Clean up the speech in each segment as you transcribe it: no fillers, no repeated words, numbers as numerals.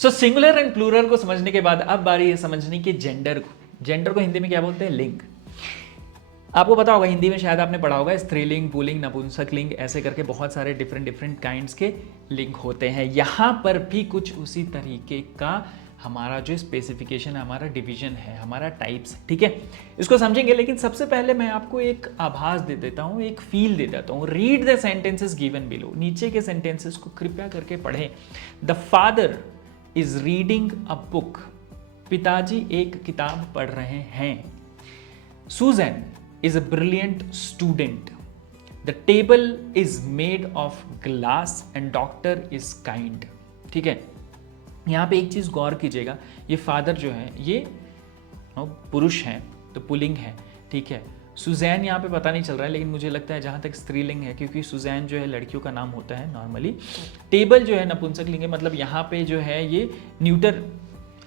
So singular and plural को समझने के बाद अब बारी है समझने की जेंडर को। जेंडर को हिंदी में क्या बोलते हैं? लिंग। आपको पता होगा, हिंदी में शायद आपने पढ़ा होगा, स्त्रीलिंग, पुल्लिंग, नपुंसकलिंग, ऐसे करके बहुत सारे डिफरेंट काइंड्स के लिंग होते हैं। यहाँ पर भी कुछ उसी तरीके का हमारा जो स्पेसिफिकेशन है, हमारा डिवीजन है, हमारा टाइप्स, ठीक है, इसको समझेंगे। लेकिन सबसे पहले मैं आपको एक आभास दे देता हूँ, एक फील दे देता हूँ। Read the sentences given below. नीचे के सेंटेंसेस को कृपया करके पढ़ें। The father is reading a book. पिताजी एक किताब पढ़ रहे हैं। Suzanne is a brilliant student. The table is made of glass and doctor is kind. ठीक है, यहाँ पे एक चीज़ गौर कीजिएगा, ये फादर जो है ये पुरुष हैं तो पुल्लिंग है, ठीक है। सुजैन यहाँ पे पता नहीं चल रहा है, लेकिन मुझे लगता है जहाँ तक स्त्रीलिंग है, क्योंकि सुजैन जो है लड़कियों का नाम होता है नॉर्मली। टेबल जो है नपुंसकलिंग है, मतलब यहाँ पे जो है ये न्यूटर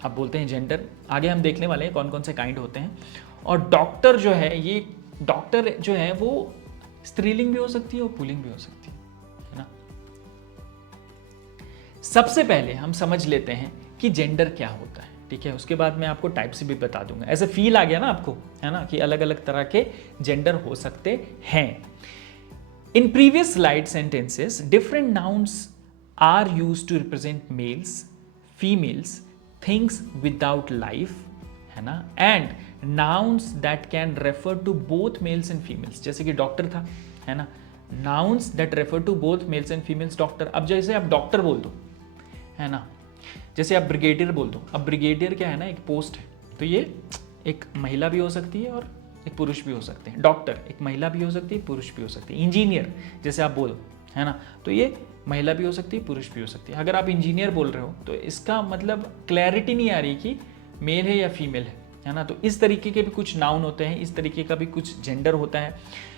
आप बोलते हैं जेंडर। आगे हम देखने वाले हैं कौन कौन से काइंड होते हैं। और डॉक्टर जो है, ये डॉक्टर जो है वो स्त्रीलिंग भी हो सकती है और पुल्लिंग भी हो सकती है ना। सबसे पहले हम समझ लेते हैं कि जेंडर क्या होता है, ठीक है। उसके बाद मैं आपको टाइप से भी बता दूंगा। ऐसे फील आ गया ना आपको, है ना, कि अलग अलग तरह के जेंडर हो सकते हैं। In previous slide sentences different nouns are used to represent males, females, things without life, है ना, and nouns that can refer to both males and females. जैसे कि डॉक्टर था, है ना, nouns that refer to both males and females, doctor. अब जैसे आप डॉक्टर बोल दो, है ना, जैसे आप ब्रिगेडियर बोल दो। अब ब्रिगेडियर क्या है ना, एक पोस्ट है, तो ये एक महिला भी हो सकती है और एक पुरुष भी हो सकते हैं। डॉक्टर एक महिला भी हो सकती है, पुरुष भी हो सकती है। इंजीनियर जैसे आप बोलो, है ना, तो ये महिला भी हो सकती है, पुरुष भी हो सकती है। अगर आप इंजीनियर बोल रहे हो तो इसका मतलब क्लैरिटी नहीं आ रही कि मेल है या फीमेल है ना। तो इस तरीके के भी कुछ नाउन होते हैं, इस तरीके का भी कुछ जेंडर होता है।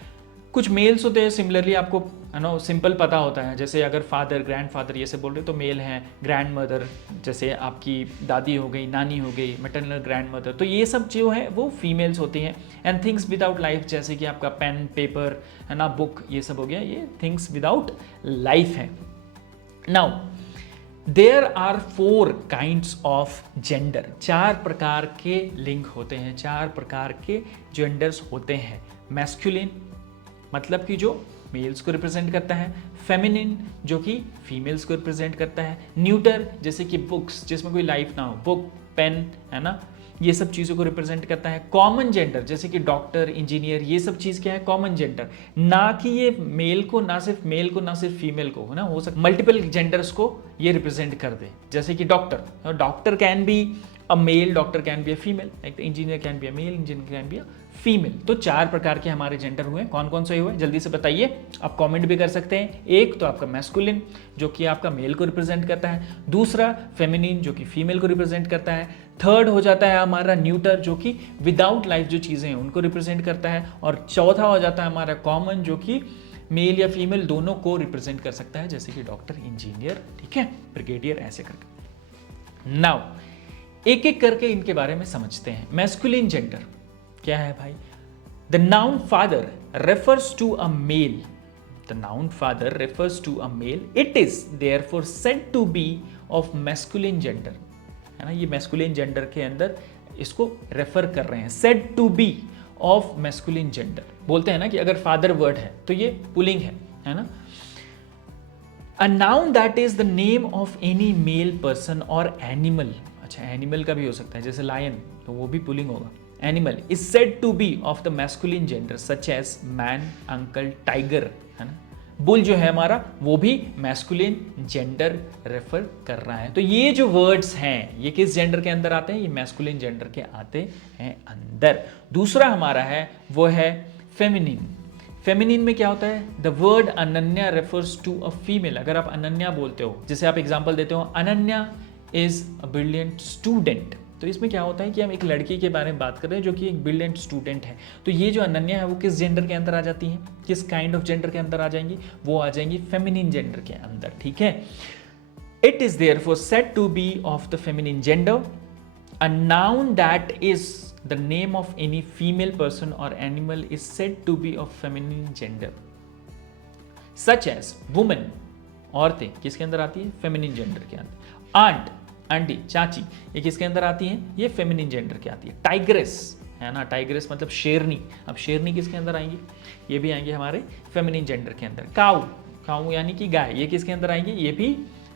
कुछ मेल्स होते हैं, सिमिलरली आपको है ना सिंपल पता होता है। जैसे अगर फादर, ग्रैंडफादर ये सब बोल रहे हो तो मेल हैं। ग्रैंड मदर जैसे आपकी दादी हो गई, नानी हो गई, मैटरनल ग्रैंड मदर, तो ये सब जो है वो फीमेल्स होती हैं। एंड थिंग्स विदाउट लाइफ, जैसे कि आपका पेन, पेपर, है ना, बुक, ये सब हो गया, ये थिंग्स विदाउट लाइफ है। Now there are 4 kinds of gender. 4 प्रकार के लिंग होते हैं, 4 प्रकार के जेंडर्स होते हैं। मैस्कुलिन मतलब कि जो मेल्स को रिप्रेजेंट करता है, फेमिनिन जो कि फीमेल्स को रिप्रेजेंट करता है, न्यूटर जैसे कि बुक्स जिसमें कोई लाइफ ना हो, बुक, पेन, है ना, ये सब चीज़ों को रिप्रेजेंट करता है। कॉमन जेंडर जैसे कि डॉक्टर, इंजीनियर, ये सब चीज़ क्या है, कॉमन जेंडर। ना कि ये मेल को, ना सिर्फ मेल को, ना सिर्फ फीमेल को, है ना, हो सकता मल्टीपल जेंडर्स को ये रिप्रेजेंट कर दे। जैसे कि doctor, doctor can be a male, doctor can be a female, like engineer can be a male, engineer can be a female. तो 4 प्रकार के हमारे जेंडर हुए। कौन कौन से हुए जल्दी से बताइए, आप कमेंट भी कर सकते हैं। एक तो आपका मैस्कुलिन जो कि आपका मेल को रिप्रेजेंट करता है, दूसरा फेमिनिन जो कि फीमेल को रिप्रेजेंट करता है, थर्ड हो जाता है हमारा न्यूटर जो कि विदाउट लाइफ जो चीज़ें हैं उनको रिप्रेजेंट करता है, और चौथा हो जाता है हमारा कॉमन जो कि मेल या फीमेल दोनों को रिप्रेजेंट कर सकता है, जैसे कि डॉक्टर, इंजीनियर, ठीक है, ब्रिगेडियर, ऐसे करके। नाउ एक एक करके इनके बारे में समझते हैं। मैस्कुलिन जेंडर क्या है भाई? The noun father refers to a male. The noun father refers to a male, it is therefore said to be of masculine gender, है ना, ये मैस्कुलिन जेंडर के अंदर इसको रेफर कर रहे हैं। Said to be of masculine gender, बोलते हैं ना कि अगर फादर वर्ड है तो ये पुल्लिंग है ना। अ noun that is the name of any male person or animal. अच्छा, एनिमल का भी हो सकता है, जैसे लायन, तो वो भी पुल्लिंग होगा। Animal is said to be of the masculine gender such as man, uncle, tiger, है ना। बुल जो है हमारा वो भी मैस्कुलिन जेंडर रेफर कर रहा है। तो ये जो वर्ड्स हैं ये किस जेंडर के अंदर आते हैं? ये मैस्कुलिन जेंडर के आते हैं अंदर। दूसरा हमारा है वो है फेमिनिन। फेमिनिन में क्या होता है? The word Ananya refers to a female. अगर आप अनन्या बोलते हो, जैसे आप एग्जाम्पल देते हो, Ananya is a brilliant student, तो इसमें क्या होता है कि हम एक लड़की के बारे में बात कर रहे हैं जो कि एक ब्रिलियंट स्टूडेंट है। तो ये जो अनन्या है वो किस जेंडर के अंदर आ जाती है? किस काइंड ऑफ जेंडर के अंदर आ जाएंगी? वो आ जाएंगी फेमिनिन जेंडर के अंदर, ठीक है। It is therefore said to be of the feminine gender. A noun that is the name of any female person or animal is said to be of feminine gender such as woman, औरतें किसके अंदर आती है? Feminine gender के अंदर। Aunt aunty, चाची, ये किसके अंदर आती है? ये फेमिनिन जेंडर की आती है। टाइग्रेस है ना, टाइग्रेस मतलब शेरनी। अब शेरनी किसके अंदर आएंगी? ये भी आएंगे हमारे फेमिनिन जेंडर के अंदर। काऊ, काऊ यानी कि गाय, ये किसके अंदर आएंगी? ये भी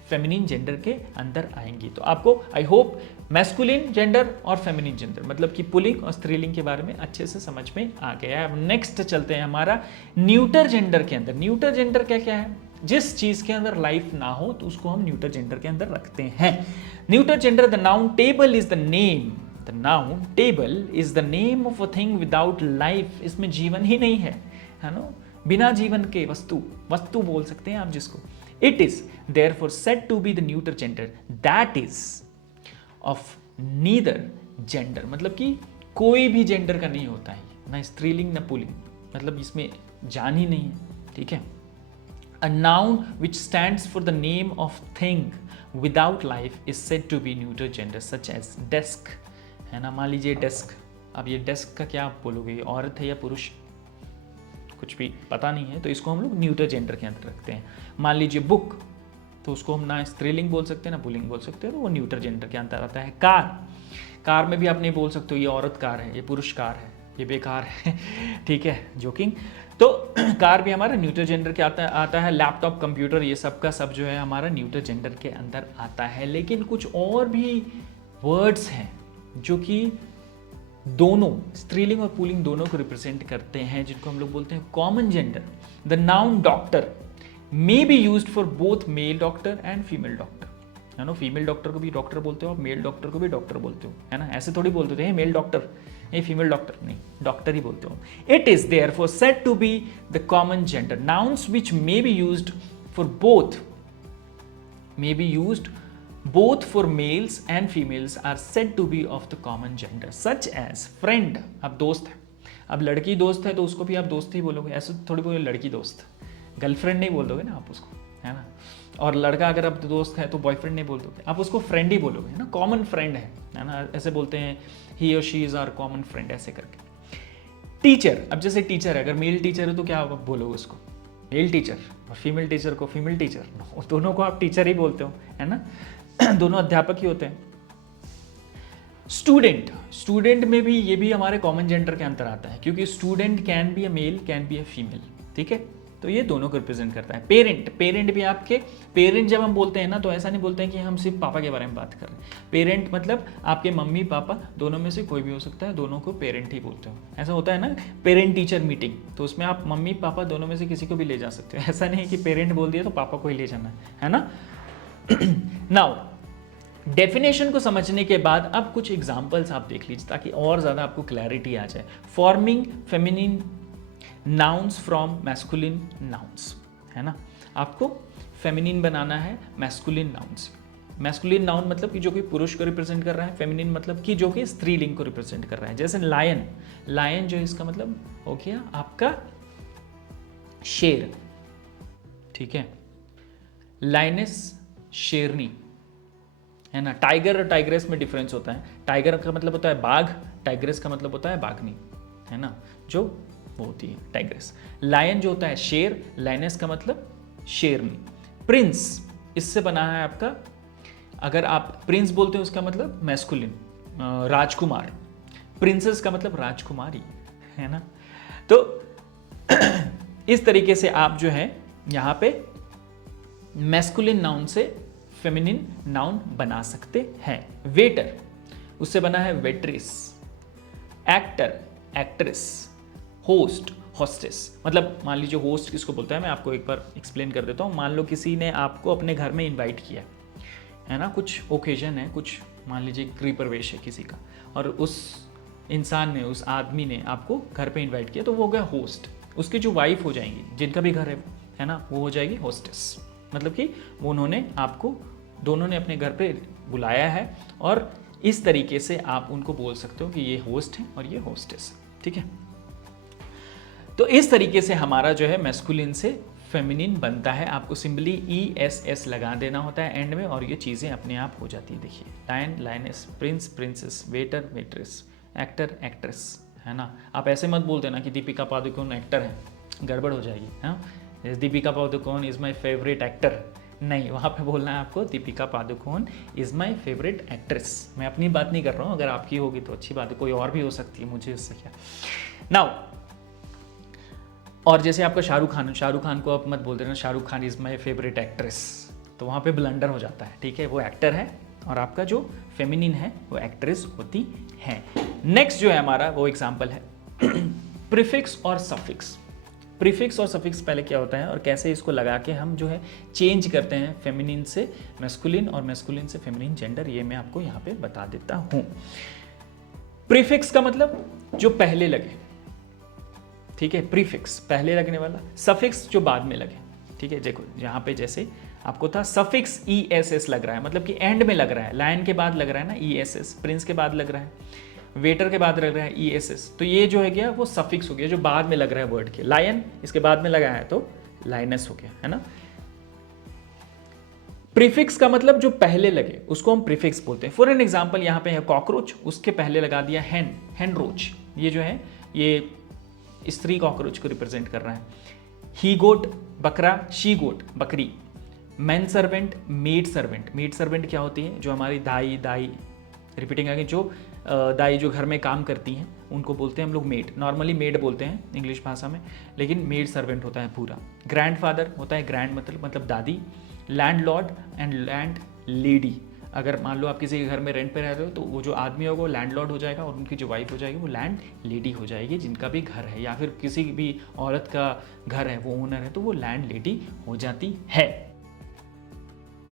फेमिनिन जेंडर के अंदर आएंगी। तो आपको आई होप मैस्कुलिन जेंडर और फेमिनिन जेंडर मतलब कि पुल्लिंग और स्त्रीलिंग के बारे में अच्छे से समझ में आ गया है। अब नेक्स्ट चलते हैं हमारा न्यूटर जेंडर के अंदर। न्यूटर जेंडर क्या क्या है? जिस चीज के अंदर लाइफ ना हो तो उसको हम न्यूटर जेंडर के अंदर रखते हैं। Neuter gender, the noun table is the name, the noun table is the name of a thing without life. इसमें जीवन ही नहीं है ना, बिना जीवन के वस्तु, वस्तु बोल सकते हैं आप जिसको। It is therefore said to be the neuter gender that is of neither gender, मतलब कि कोई भी जेंडर का नहीं होता है, ना स्त्रीलिंग ना पुल्लिंग, मतलब इसमें जान ही नहीं है। ठीक है। A noun which stands for the name of thing without life is said to be neuter gender, such as desk, है ना। मान लीजिए डेस्क, अब ये डेस्क का क्या आप बोलोगे, ये औरत है या पुरुष, कुछ भी पता नहीं है, तो इसको हम लोग न्यूटर जेंडर के अंदर रखते हैं। मान लीजिए बुक, तो उसको हम ना स्त्रीलिंग बोल सकते हैं ना पुल्लिंग बोल सकते हैं, तो वो न्यूटर जेंडर के अंदर आता है। कार, कार में भी आप नहीं बोल सकते हो ये औरत कार है, ये पुरुष कार है, ये बेकार है ठीक है, जोकिंग। तो कार भी हमारा न्यूटर जेंडर के आता है। लैपटॉप, कंप्यूटर, ये सब का सब जो है हमारा न्यूटर जेंडर के अंदर आता है। लेकिन कुछ और भी वर्ड्स हैं जो कि दोनों स्त्रीलिंग और पुल्लिंग दोनों को रिप्रेजेंट करते हैं, जिनको हम लोग बोलते हैं common gender. The noun doctor may be used for both male doctor and female doctor, है ना। फीमेल डॉक्टर को भी डॉक्टर बोलते हो, मेल डॉक्टर को भी डॉक्टर बोलते हो, है ना। ऐसे थोड़ी बोलते हैं मेल डॉक्टर, ये फीमेल डॉक्टर, नहीं, डॉक्टर ही बोलते हो। It is therefore said to be the common gender. Nouns which may be used for both, may be used both for males and females are said to be of the common gender, such as friend। अब दोस्त है, अब लड़की दोस्त है तो उसको भी आप दोस्त ही बोलोगे, ऐसे थोड़ी बोले लड़की दोस्त, गर्लफ्रेंड नहीं बोल दोगे ना आप उसको, है ना। और लड़का अगर अब दोस्त है तो बॉयफ्रेंड नहीं बोल दोगे, आप उसको फ्रेंड ही बोलोगे, है ना। कॉमन फ्रेंड है ना, ऐसे बोलते हैं ही और she is our common friend, ऐसे करके। टीचर, अब जैसे टीचर है, अगर मेल टीचर है तो क्या बोलोगे उसको, मेल टीचर, और फीमेल टीचर को फीमेल टीचर, दोनों को आप टीचर ही बोलते हो, है ना दोनों अध्यापक ही होते हैं। स्टूडेंट, स्टूडेंट में भी ये भी हमारे कॉमन जेंडर के अंतर आता है, क्योंकि student can be a mail can be a female, ठीक है। तो ये दोनों को रिप्रेजेंट करता है। पेरेंट, पेरेंट भी आपके, पेरेंट जब हम बोलते हैं ना तो ऐसा नहीं बोलते हैं कि हम सिर्फ पापा के बारे में बात कर रहे हैं। पेरेंट मतलब आपके मम्मी पापा दोनों में से कोई भी हो सकता है, दोनों को पेरेंट ही बोलते हो। ऐसा होता है ना पेरेंट टीचर मीटिंग, तो उसमें आप मम्मी पापा दोनों में से किसी को भी ले जा सकते हो, ऐसा नहीं कि पेरेंट बोल दिया तो पापा को ही ले जाना है ना नाउ डेफिनेशन को समझने के बाद अब कुछ एग्जाम्पल्स आप देख लीजिए ताकि और ज़्यादा आपको क्लैरिटी आ जाए। Forming feminine nouns from masculine nouns, है ना। आपको फेमिनिन बनाना है मैस्कुलिन नाउन्स। मैस्कुलिन नाउन मतलब कि जो कि पुरुष को रिप्रेजेंट कर रहा है, फेमिनिन मतलब कि जो कि स्त्रीलिंग को रिप्रेजेंट कर रहा है। जैसे लायन, लायन जो इसका मतलब हो गया आपका शेर, ठीक है। लाइनेस शेरनी, है ना। टाइगर और टाइग्रेस में डिफरेंस होता है। टाइगर का मतलब होता है बाघ, टाइग्रेस का मतलब होता है बाघनी, है ना, जो वो होती है टाइग्रेस। लायन जो होता है शेर, लाइनेस का मतलब शेरनी। प्रिंस, इससे बना है आपका, अगर आप प्रिंस बोलते हैं उसका मतलब मैस्कुलिन, राजकुमार। प्रिंसेस का मतलब राजकुमारी, है ना। तो इस तरीके से आप जो है यहाँ पे मैस्कुलिन नाउन से फेमिनिन नाउन बना सकते हैं। वेटर, उससे बना है waitress. Actor, actress. Host, hostess, मतलब मान लीजिए होस्ट किसको बोलता है, मैं आपको एक बार एक्सप्लेन कर देता हूँ। मान लो किसी ने आपको अपने घर में इनवाइट किया, है ना, कुछ ओकेजन है, कुछ मान लीजिए गृह प्रवेश है किसी का, और उस इंसान ने, उस आदमी ने आपको घर पे इनवाइट किया, तो वो हो गया होस्ट। उसकी जो वाइफ हो जाएंगी, जिनका भी घर है ना, वो हो जाएगी होस्टेस। मतलब कि उन्होंने आपको, दोनों ने अपने घर पे बुलाया है, और इस तरीके से आप उनको बोल सकते हो कि ये होस्ट है और ये होस्टेस, ठीक है। तो इस तरीके से हमारा जो है मैस्कुलिन से फेमिनिन बनता है। आपको सिंपली ESS लगा देना होता है एंड में, और ये चीज़ें अपने आप हो जाती है। देखिए, lion, lioness, prince, princess, waiter, waitress, actor, actress, है ना। आप ऐसे मत बोल देना कि दीपिका पादुकोण एक्टर है, गड़बड़ हो जाएगी, हाँ। Deepika Padukone is my favourite actor, नहीं, वहाँ पे बोलना है आपको Deepika Padukone is my favourite actress. मैं अपनी बात नहीं कर रहा हूँ, अगर आपकी होगी तो अच्छी बात है, कोई और भी हो सकती है, मुझे उससे क्या। नाउ, और जैसे आपका शाहरुख खान को आप मत बोल देना Shahrukh Khan is my favourite actress, तो वहाँ पे ब्लंडर हो जाता है, ठीक है। वो एक्टर है और आपका जो फेमिनिन है वो एक्ट्रेस होती है। नेक्स्ट जो है हमारा वो एग्जाम्पल है प्रीफिक्स और सफिक्स। प्रीफिक्स और सफिक्स पहले क्या होता है और कैसे इसको लगा के हम जो है चेंज करते हैं फेमिनिन से मैस्कुलिन और मैस्कुलिन से फेमिनिन जेंडर, ये मैं आपको यहाँ पे बता देता हूँ। प्रीफिक्स का मतलब जो पहले लगे, ठीक है, प्रीफिक्स पहले लगने वाला, सफिक्स जो बाद में लगे, ठीक है। देखो यहाँ पे जैसे आपको था सफिक्स ESS लग रहा है, मतलब कि एंड में लग रहा है, लायन के बाद लग रहा है ना ESS, प्रिंस के बाद लग रहा है, वेटर के बाद लग रहा है ESS, तो ये जो है गया वो सफिक्स हो गया जो बाद में लग रहा है वर्ड के। लायन इसके बाद में लगा है तो लाइनस हो गया, है ना। प्रीफिक्स का मतलब जो पहले लगे उसको हम प्रीफिक्स बोलते हैं। फॉर एन एग्जाम्पल यहाँ पे है कॉकरोच, उसके पहले लगा दिया हैन रोच, ये जो है ये स्त्री कॉकरोच को रिप्रेजेंट कर रहा है। ही गोट बकरा, शी गोट बकरी, man servant, maid servant. Maid servant क्या होती है, जो हमारी दाई रिपीटिंग आगे, जो दाई जो घर में काम करती हैं उनको बोलते हैं हम लोग मेड, नॉर्मली मेड बोलते हैं इंग्लिश भाषा में, लेकिन मेड सर्वेंट होता है पूरा। ग्रैंडफादर होता है, ग्रैंड मतलब दादी। Land Lord and land lady, अगर मान लो आप किसी के घर में रेंट पे रह रहे हो तो वो जो आदमी होगा वो लैंड लॉर्ड हो जाएगा और उनकी जो वाइफ हो जाएगी वो लैंड लेडी हो जाएगी, जिनका भी घर है या फिर किसी भी औरत का घर है वो ओनर है तो वो लैंड लेडी हो जाती है।